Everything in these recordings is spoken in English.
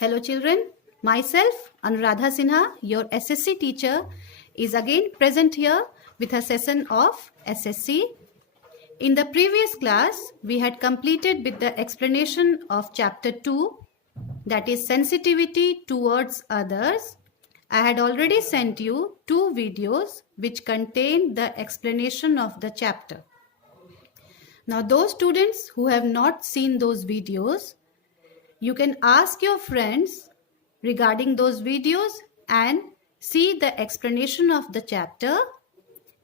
Hello children, myself Anuradha Sinha, your SSC teacher, is again present here with a session of SSC. In the previous class, we had completed with the explanation of chapter 2, that is sensitivity towards others. I had already sent you 2 videos which contain the explanation of the chapter. Now those students who have not seen those videos, you can ask your friends regarding those videos and see the explanation of the chapter.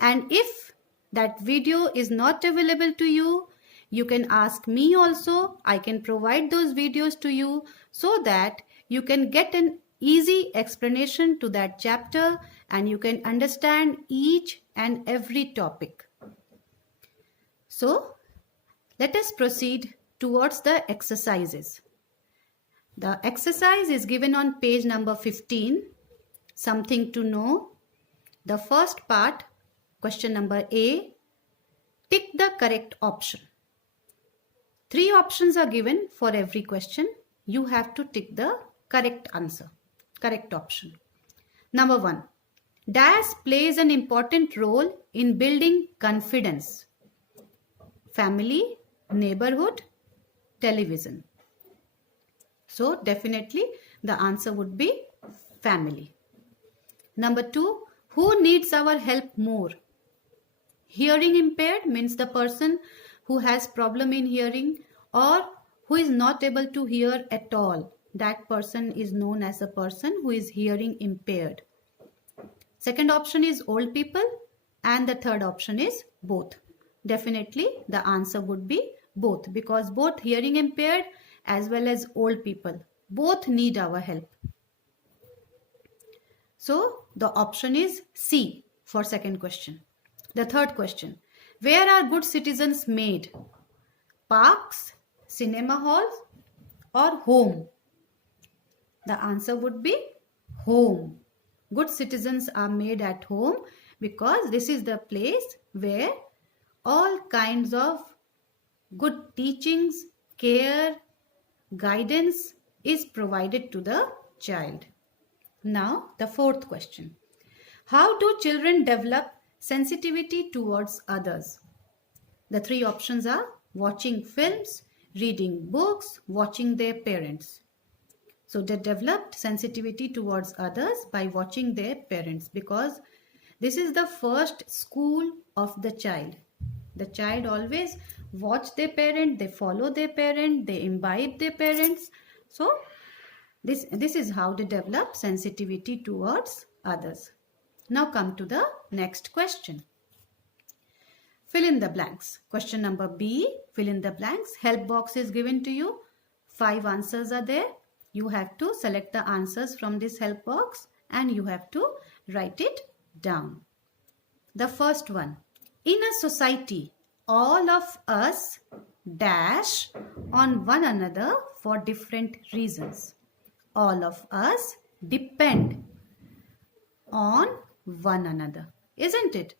And if that video is not available to you, you can ask me also. I can provide those videos to you so that you can get an easy explanation to that chapter and you can understand each and every topic. So let us proceed towards the exercises. The exercise is given on page number 15, something to know. The first part, question number A, tick the correct option. 3 options are given for every question. You have to tick the correct answer, correct option. Number 1, dash plays an important role in building confidence. Family, neighborhood, television. So definitely the answer would be family. Number 2, who needs our help more? Hearing impaired means the person who has problem in hearing or who is not able to hear at all. That person is known as a person who is hearing impaired. Second option is old people and the third option is both. Definitely the answer would be both, because both hearing impaired as well as old people both need our help. So the option is C for second question. The third question, where are good citizens made? Parks, cinema halls or home? The answer would be home. Good citizens are made at home because this is the place where all kinds of good teachings, care, guidance is provided to the child. Now the fourth question, how do children develop sensitivity towards others? The 3 options are watching films, reading books, watching their parents. So they developed sensitivity towards others by watching their parents, because this is the first school of the child. The child always watch their parent, they follow their parent, they imbibe their parents. So this is how they develop sensitivity towards others. Now come to the next question. Fill in the blanks. Question number B, fill in the blanks. Help box is given to you. 5 answers are there. You have to select the answers from this help box and you have to write it down. The first one, in a society, all of us dash on one another for different reasons. All of us depend on one another, isn't it?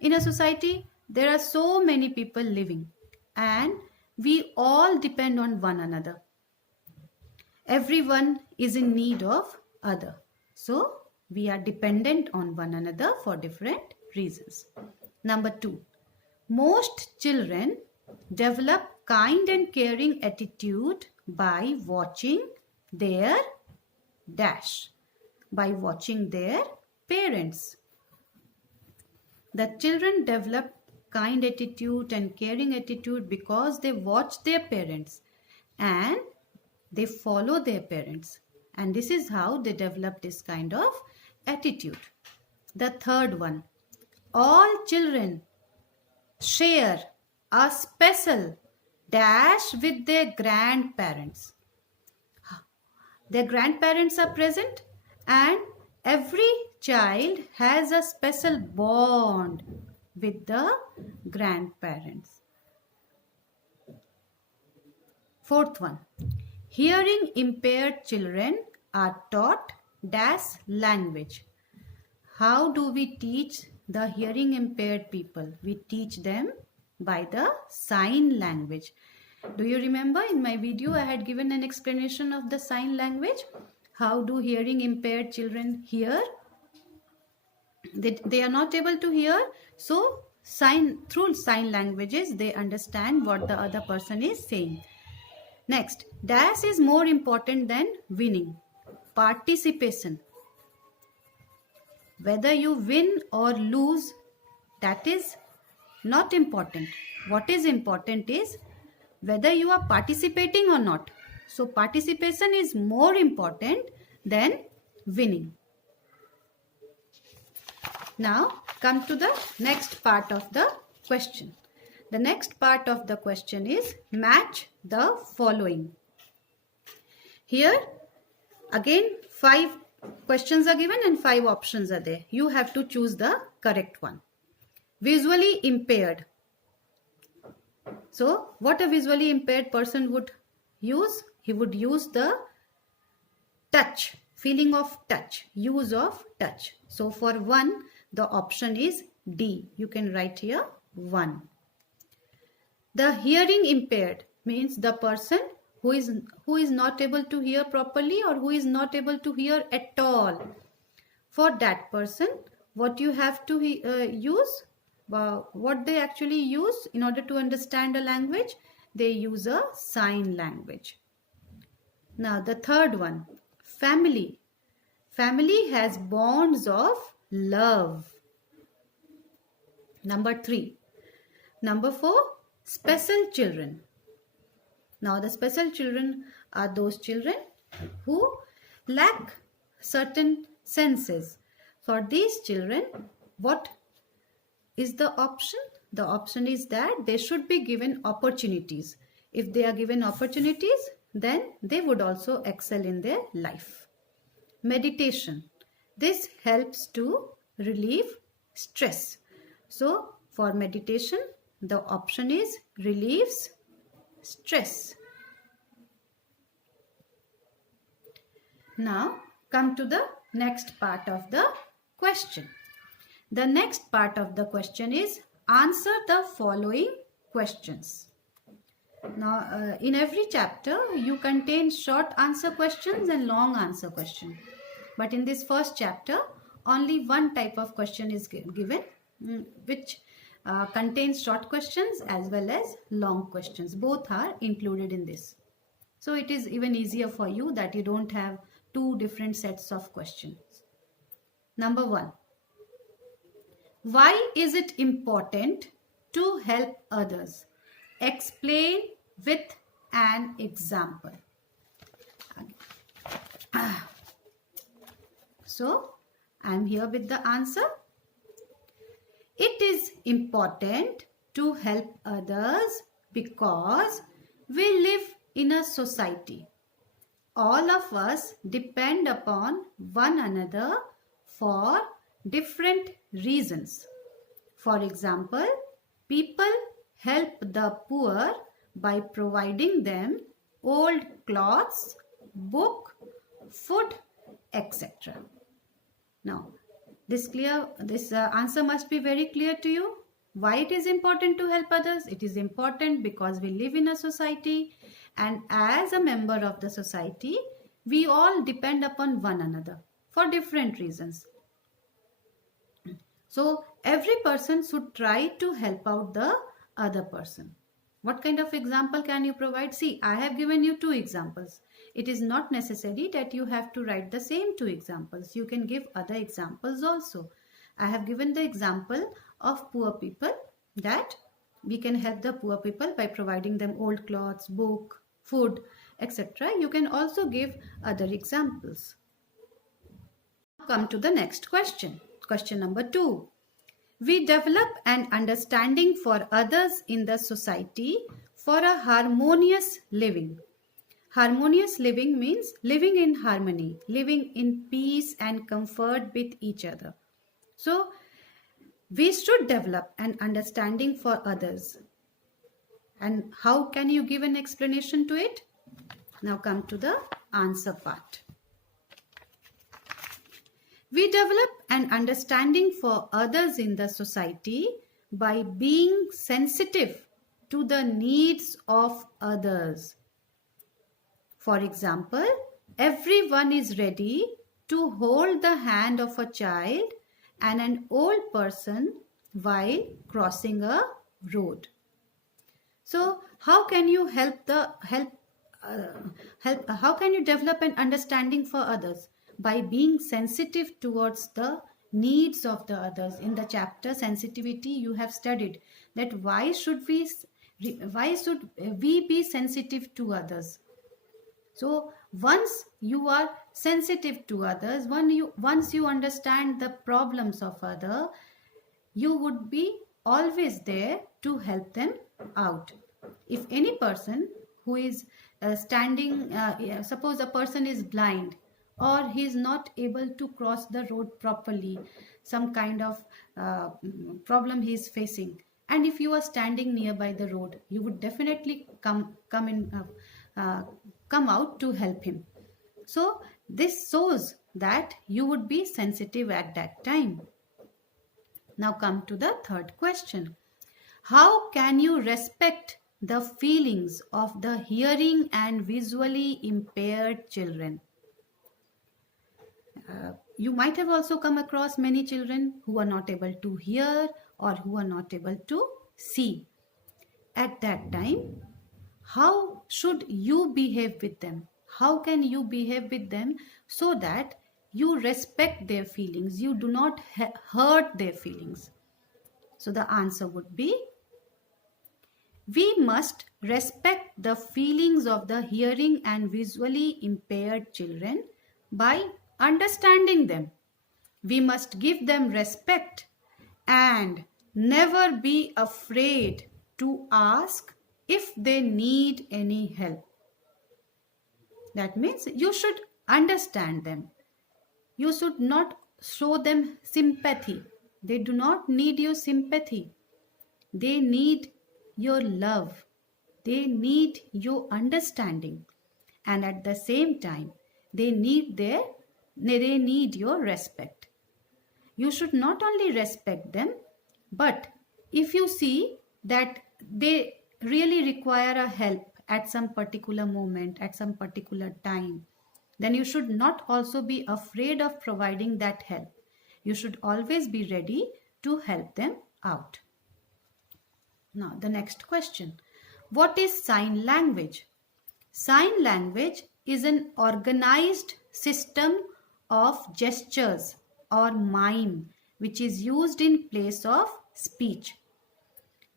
In a society, there are so many people living and we all depend on one another. Everyone is in need of other. So we are dependent on one another for different reasons. Number 2, most children develop kind and caring attitude by watching their dash, by watching their parents. The children develop kind attitude and caring attitude because they watch their parents and they follow their parents, and this is how they develop this kind of attitude. The third one, all children share a special dash with their grandparents. Their grandparents are present and every child has a special bond with the grandparents. Fourth one, hearing impaired children are taught dash language. How do we teach the hearing impaired people? We teach them by the sign language. Do you remember in my video I had given an explanation of the sign language? How do hearing impaired children hear? They are not able to hear, so through sign languages they understand what the other person is saying. Next, dash is more important than winning. Participation. Whether you win or lose, that is not important. What is important is whether you are participating or not. So participation is more important than winning. Now come to the next part of the question. The next part of the question is match the following. Here again 5 questions are given and 5 options are there. You have to choose the correct one. Visually impaired. So what a visually impaired person would use? He would use the touch, feeling of touch, use of touch. So for 1, the option is D. You can write here 1. The hearing impaired means the person who is not able to hear properly or who is not able to hear at all. For that person, what you have to use, what they actually use in order to understand a language, they use a sign language. Now the third one, family. Family has bonds of love. Number 3. Number 4, special children. Now the special children are those children who lack certain senses. For these children, what is the option? The option is that they should be given opportunities. If they are given opportunities, then they would also excel in their life. Meditation. This helps to relieve stress. So for meditation, the option is relieves stress. Now come to the next part of the question. The next part of the question is answer the following questions. Now in every chapter you contain short answer questions and long answer questions. But in this first chapter only one type of question is given, which contains short questions as well as long questions. Both are included in this. So it is even easier for you that you don't have 2 different sets of questions. Number 1. Why is it important to help others? Explain with an example. So I am here with the answer. It is important to help others because we live in a society. All of us depend upon one another for different reasons. For example, people help the poor by providing them old clothes, book, food, etc. Now, this answer must be very clear to you. Why it is important to help others? It is important because we live in a society, and as a member of the society, we all depend upon one another for different reasons. So every person should try to help out the other person. What kind of example can you provide? See, I have given you 2 examples. It is not necessary that you have to write the same 2 examples. You can give other examples also. I have given the example of poor people, that we can help the poor people by providing them old clothes, book, food, etc. You can also give other examples. Come to the next question. Question number 2. We develop an understanding for others in the society for a harmonious living. Harmonious living means living in harmony, living in peace and comfort with each other. So, we should develop an understanding for others. And how can you give an explanation to it? Now come to the answer part. We develop an understanding for others in the society by being sensitive to the needs of others. For example, everyone is ready to hold the hand of a child and an old person while crossing a road. So how can you how can you develop an understanding for others? By being sensitive towards the needs of the others. In the chapter sensitivity, you have studied that why should we be sensitive to others. So once you are sensitive to others, once you understand the problems of other, you would be always there to help them out. If any person who is suppose a person is blind or he is not able to cross the road properly, some kind of problem he is facing, and if you are standing nearby the road, you would definitely come out to help him. So this shows that you would be sensitive at that time. Now come to the third question. How can you respect the feelings of the hearing and visually impaired children? You might have also come across many children who are not able to hear or who are not able to see. At that time, how should you behave with them? How can you behave with them so that you respect their feelings, you do not hurt their feelings? So the answer would be, we must respect the feelings of the hearing and visually impaired children by understanding them. We must give them respect and never be afraid to ask if they need any help. That means you should understand them. You should not show them sympathy. They do not need your sympathy. They need your love. They need your understanding. And at the same time, they need your respect. You should not only respect them, but if you see that they really require a help at some particular moment, at some particular time, then you should not also be afraid of providing that help. You should always be ready to help them out. Now, the next question. What is sign language? Sign language is an organized system of gestures or mime which is used in place of speech.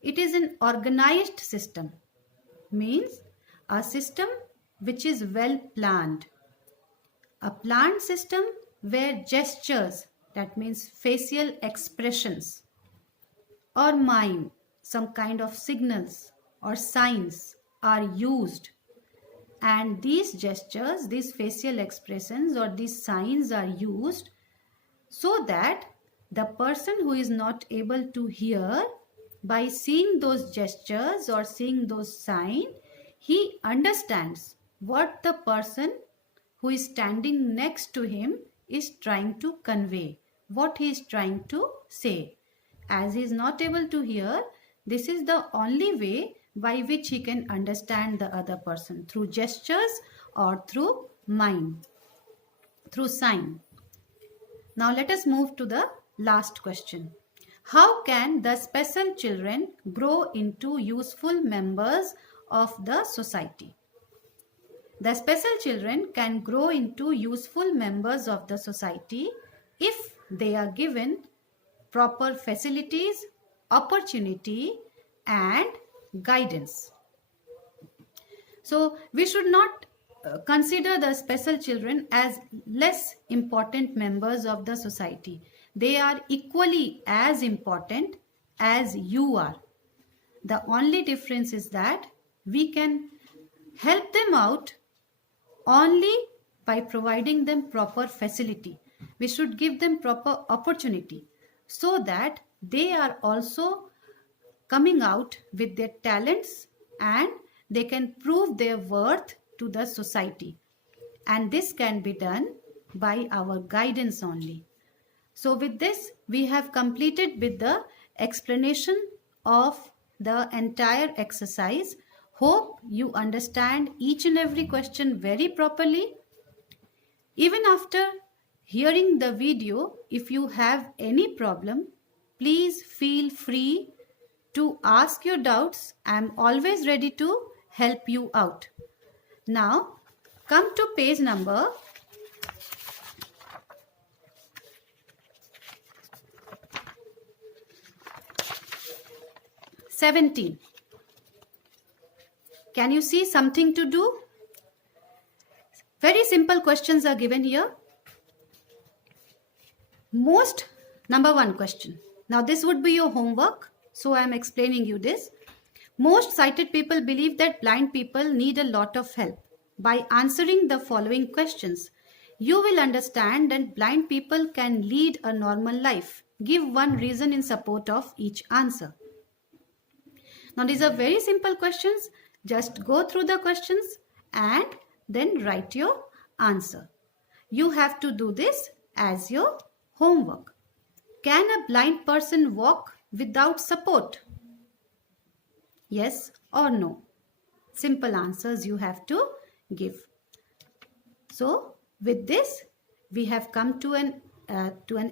It is an organized system, means a system which is well planned. A planned system where gestures, that means facial expressions, or mime, some kind of signals or signs are used, and these gestures, these facial expressions or these signs are used so that the person who is not able to hear, by seeing those gestures or seeing those signs, he understands what the person who is standing next to him is trying to convey, what he is trying to say. As he is not able to hear, this is the only way by which he can understand the other person, through gestures or through mime, through sign. Now let us move to the last question. How can the special children grow into useful members of the society? The special children can grow into useful members of the society if they are given proper facilities, opportunity, and guidance. So we should not consider the special children as less important members of the society. They are equally as important as you are. The only difference is that we can help them out only by providing them proper facility. We should give them proper opportunity so that they are also coming out with their talents and they can prove their worth to the society. And this can be done by our guidance only. So with this, we have completed with the explanation of the entire exercise. Hope you understand each and every question very properly. Even after hearing the video, if you have any problem, please feel free to ask your doubts. I am always ready to help you out. Now, come to page number 17. Can you see something to do? Very simple questions are given here. Number 1 question. Now this would be your homework. So I am explaining you this. Most sighted people believe that blind people need a lot of help. By answering the following questions, you will understand that blind people can lead a normal life. Give one reason in support of each answer. Now these are very simple questions. Just go through the questions and then write your answer. You have to do this as your homework. Can a blind person walk without support? Yes or no? Simple answers you have to give. So with this, we have come to an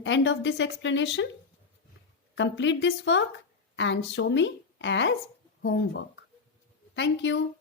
end of this explanation. Complete this work and show me as homework. Thank you.